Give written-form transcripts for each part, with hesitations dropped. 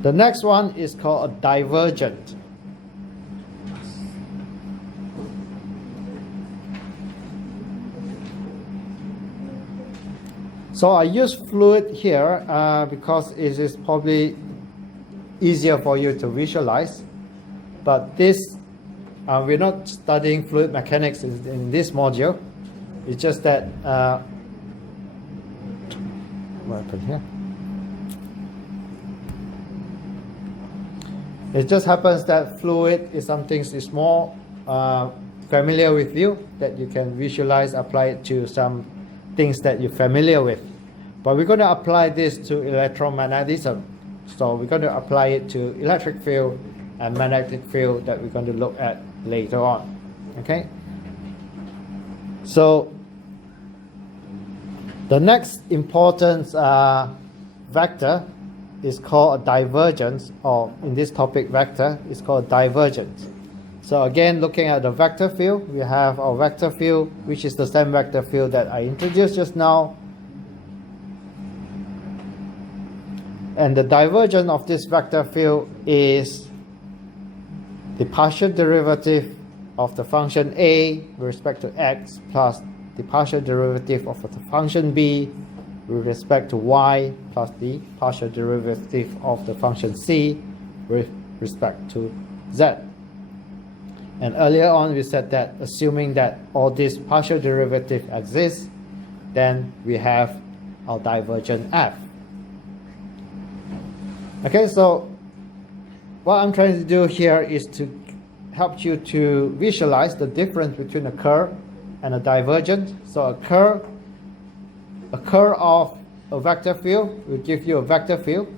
The next one is called a divergent. So I use fluid here because it is probably easier for you to visualize. But this, we're not studying fluid mechanics in this module. It's just that, what happened here? It just happens that fluid is something is more familiar with you, that you can visualize, apply it to some things that you're familiar with. But we're going to apply this to electromagnetism. So we're going to apply it to electric field and magnetic field that we're going to look at later on. Okay? So the next important vector is called a divergence, or in this topic vector is called divergence. So again, looking at the vector field, we have our vector field, which is the same vector field that I introduced just now. And the divergence of this vector field is the partial derivative of the function a with respect to x plus the partial derivative of the function b with respect to y plus the partial derivative of the function c with respect to z. And earlier on we said that assuming that all these partial derivatives exist, then we have our divergent f. Okay, so what I'm trying to do here is to help you to visualize the difference between a curve and a divergent. So a curve of a vector field will give you a vector field.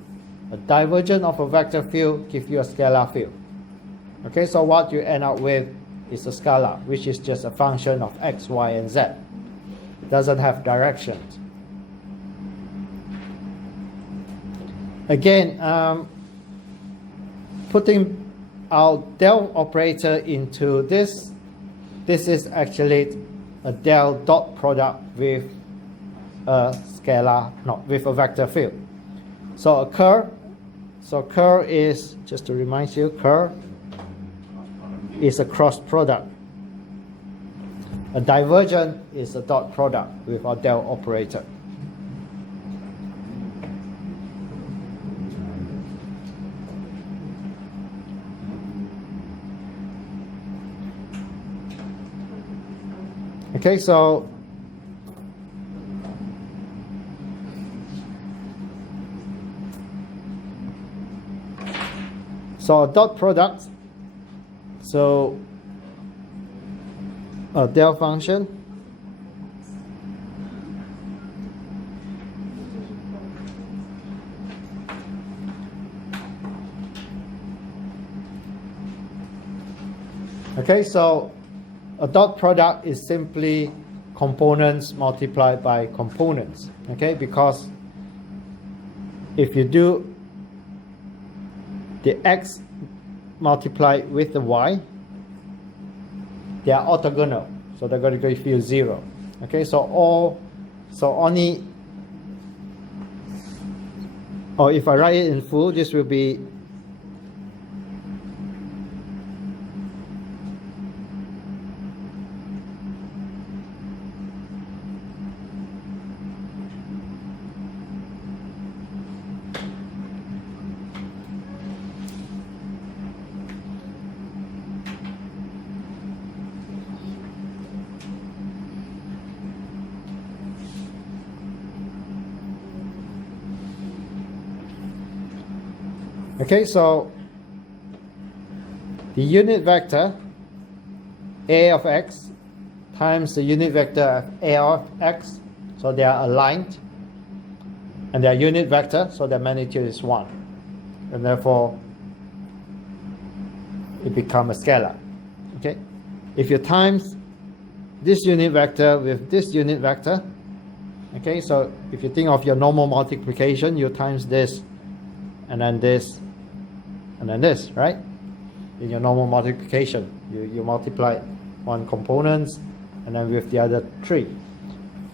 A divergence of a vector field gives you a scalar field. Okay, so what you end up with is a scalar, which is just a function of x, y, and z. It doesn't have directions. Again, putting our del operator into this is actually a del dot product with a scalar, not with a vector field. So a curve, is, just to remind you, curve is a cross product. A divergent is a dot product with our del operator. Okay, so a dot product, so a del function okay, so a dot product is simply components multiplied by components, okay? Because if you do the x multiplied with the y, they are orthogonal, so they're going to give you 0. Okay, so only, or if I write it in full, this will be okay, so the unit vector a of x times the unit vector a of x, so they are aligned, and they are unit vector, so their magnitude is 1, and therefore it becomes a scalar. Okay, if you times this unit vector with this unit vector, okay, so if you think of your normal multiplication, you times this and then this and then this, right? In your normal multiplication, you multiply one components and then with the other 3.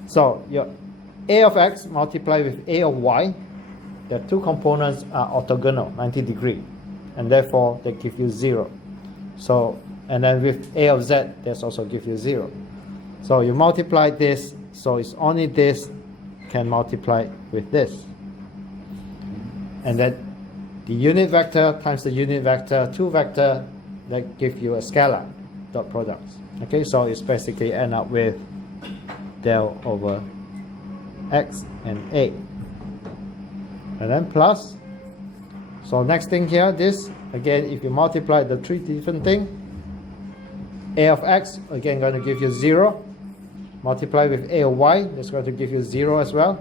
So your a of x multiplied with a of y the two components are orthogonal, 90 degree, and therefore they give you 0. So, and then with A of Z, that's also give you 0. So you multiply this, so it's only this can multiply with this. And then the unit vector times the unit vector, 2 vector, that give you a scalar dot product. Okay, so it's basically end up with del over x and A. And then plus. So next thing here, this, again, if you multiply the three different things, A of x, again, going to give you 0. Multiply with A of y, that's going to give you 0 as well.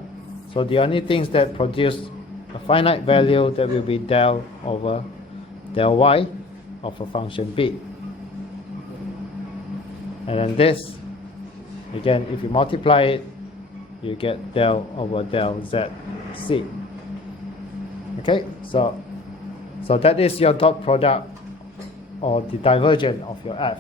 So the only things that produce a finite value, that will be del over del y of a function b. And then this, again, if you multiply it, you get del over del z c. Okay, so that is your dot product, or the divergence of your f.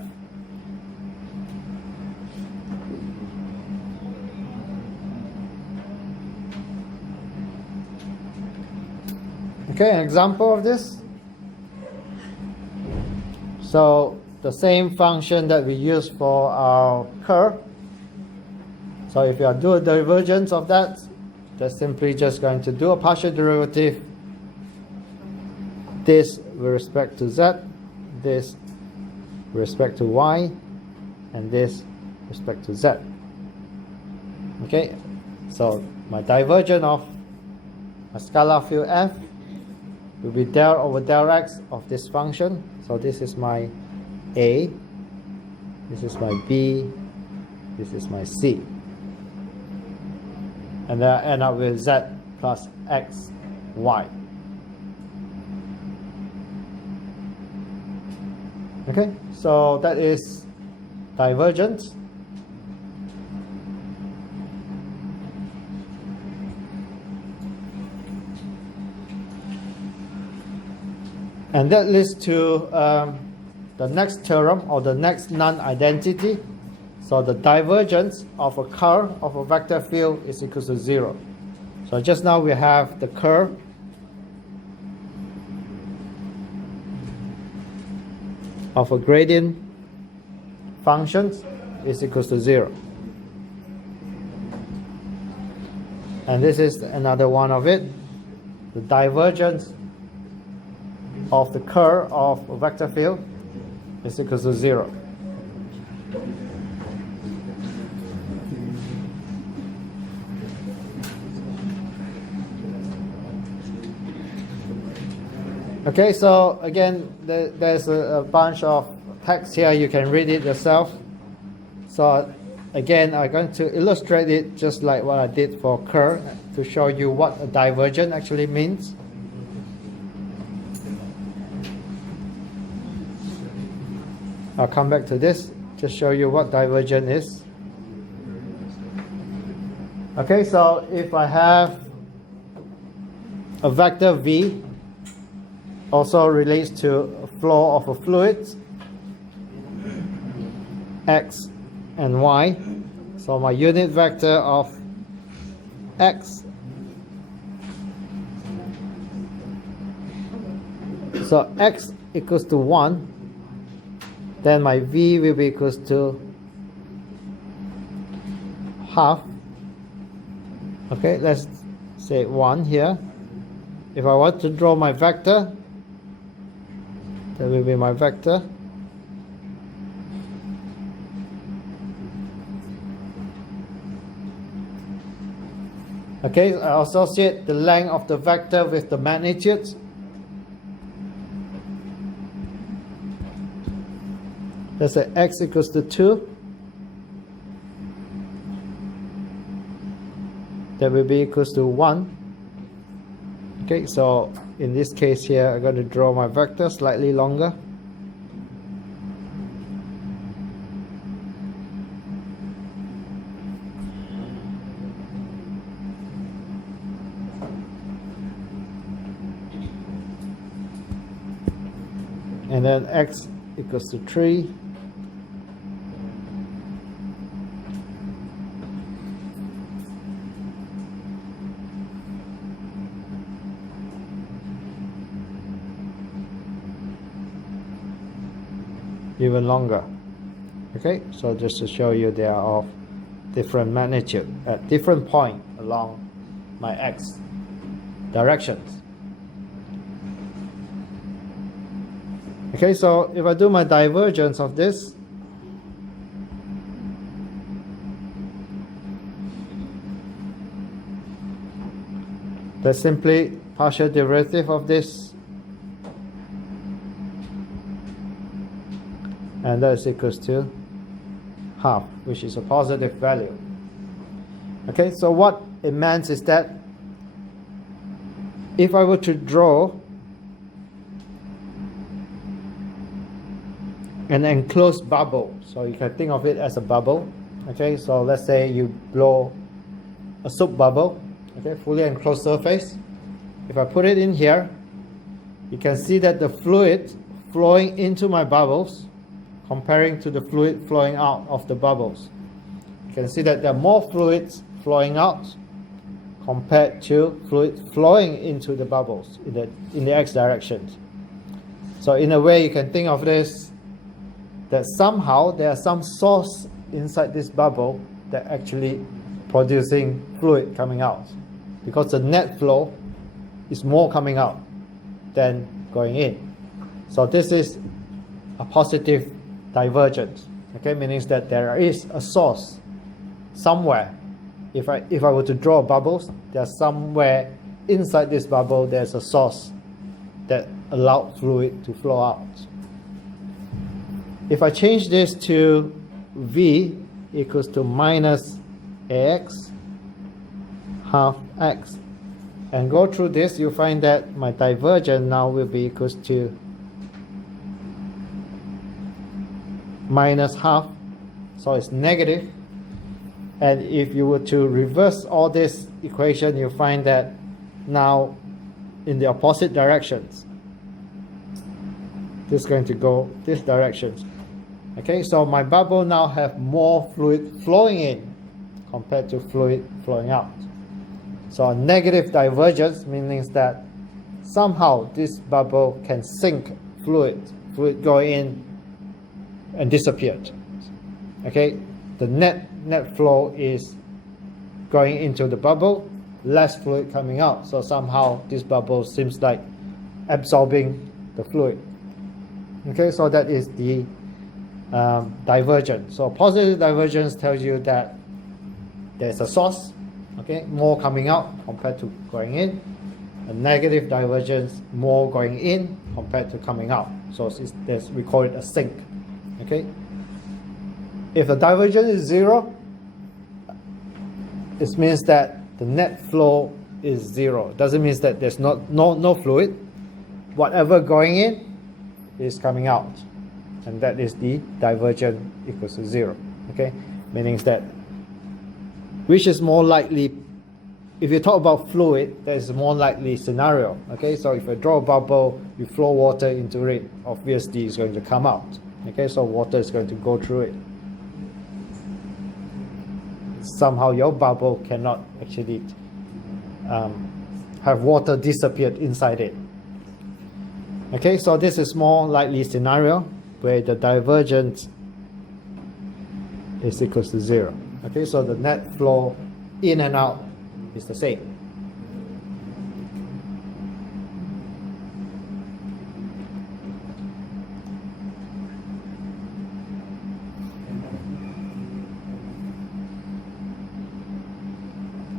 Okay, an example of this. So the same function that we use for our curve. So if you do a divergence of that, that's simply just going to do a partial derivative. This with respect to z, this with respect to y, and this with respect to z. Okay, so my divergence of a scalar field f will be del over del x of this function. So this is my A, this is my B, this is my C. And then I end up with z plus x, y. Okay, so that is divergence. And that leads to the next theorem, or the next non-identity. So the divergence of a curve of a vector field is equal to 0. So just now we have the curve of a gradient function is equal to 0. And this is another one of it. The divergence of the curve of a vector field is equal to 0. Okay, so again, there's a bunch of text here. You can read it yourself. So again, I'm going to illustrate it just like what I did for curve to show you what a divergence actually means. I'll come back to this, just show you what divergence is. Okay, so if I have a vector v, also relates to a flow of a fluid, x and y. So my unit vector of x, so x equals to 1, then my v will be equals to half. Okay, let's say 1 here. If I want to draw my vector, that will be my vector. Okay, I associate the length of the vector with the magnitude. Let's say x equals to 2. That will be equals to 1. Okay, so in this case here, I'm going to draw my vector slightly longer. And then x equals to 3. even longer. Okay, so just to show you, they are of different magnitude at different point along my x directions. Okay, so if I do my divergence of this, that's simply partial derivative of this, and that is equals to half, which is a positive value. Okay, so what it means is that if I were to draw an enclosed bubble, so you can think of it as a bubble. Okay, so let's say you blow a soap bubble, okay, fully enclosed surface. If I put it in here, you can see that the fluid flowing into my bubbles comparing to the fluid flowing out of the bubbles. You can see that there are more fluids flowing out compared to fluid flowing into the bubbles in the x direction. So in a way, you can think of this that somehow there are some source inside this bubble that actually producing fluid coming out, because the net flow is more coming out than going in. So this is a positive divergence. Okay, meaning that there is a source somewhere. If I were to draw bubbles, there's somewhere inside this bubble there's a source that allowed fluid to flow out. If I change this to V equals to minus AX half X and go through this, you find that my divergence now will be equals to minus half, so it's negative. And if you were to reverse all this equation, you find that now in the opposite directions, this is going to go this direction. Okay, so my bubble now have more fluid flowing in compared to fluid flowing out. So a negative divergence means that somehow this bubble can sink fluid going in and disappeared. Okay, the net flow is going into the bubble, less fluid coming out. So somehow this bubble seems like absorbing the fluid. Okay, so that is the divergence. So positive divergence tells you that there's a source, okay, more coming out compared to going in. A negative divergence, more going in compared to coming out. So we call it a sink. Okay. If the divergence is 0, it means that the net flow is 0. Doesn't mean that there's no fluid. Whatever going in is coming out, and that is the divergence equals to 0. Okay, meaning that which is more likely. If you talk about fluid, that is a more likely scenario. Okay, so if you draw a bubble, you flow water into it, obviously it's going to come out. Okay, so water is going to go through it. Somehow your bubble cannot actually have water disappeared inside it. Okay, so this is more likely scenario where the divergence is equals to 0. Okay, so the net flow in and out is the same.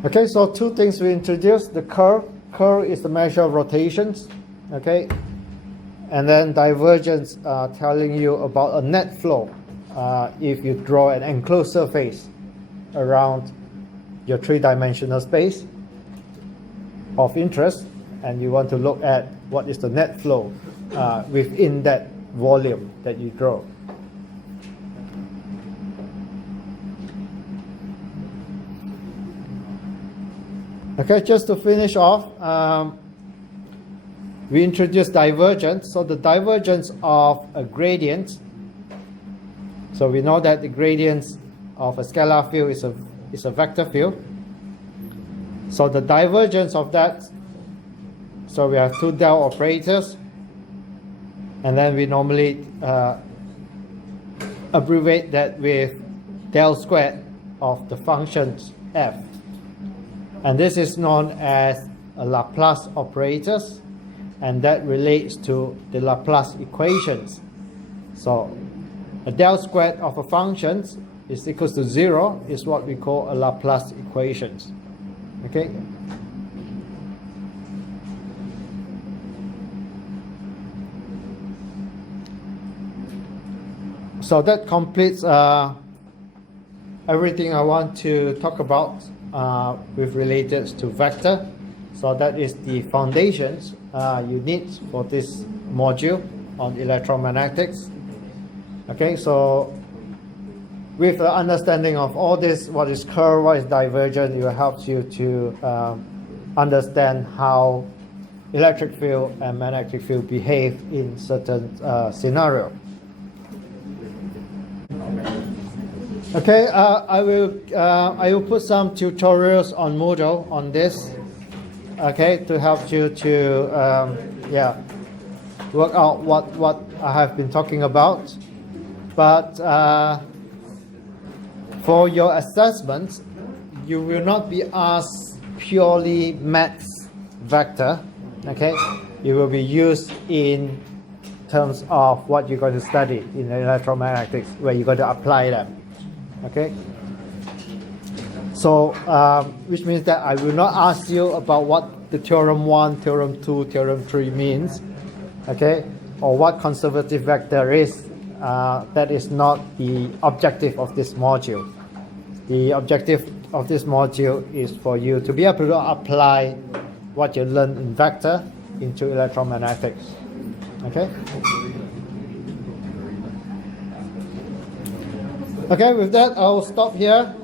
Okay, so two things we introduced. The curve. Curve is the measure of rotations. Okay, and then divergence telling you about a net flow if you draw an enclosed surface around your three-dimensional space of interest, and you want to look at what is the net flow within that volume that you draw. Okay, just to finish off, we introduced divergence. So the divergence of a gradient. So we know that the gradient of a scalar field is a vector field. So the divergence of that. So we have two del operators, and then we normally abbreviate that with del squared of the functions f. And this is known as a Laplace operators, and that relates to the Laplace equations. So a del squared of a function is equals to 0 is what we call a Laplace equations. Okay? So that completes everything I want to talk about with related to vector. So that is the foundations you need for this module on electromagnetics. Okay, so with the understanding of all this, what is curl, what is divergent, it will help you to understand how electric field and magnetic field behave in certain scenario. Okay, I will put some tutorials on Moodle on this. Okay, to help you to work out what I have been talking about. But for your assessment, you will not be asked purely maths vector. Okay, it will be used in terms of what you're going to study in electromagnetics, where you're going to apply them. Okay, so which means that I will not ask you about what the theorem 1, theorem 2, theorem 3 means, okay, or what conservative vector is. That is not the objective of this module. The objective of this module is for you to be able to apply what you learn in vector into electromagnetics. Okay? Okay, with that, I'll stop here.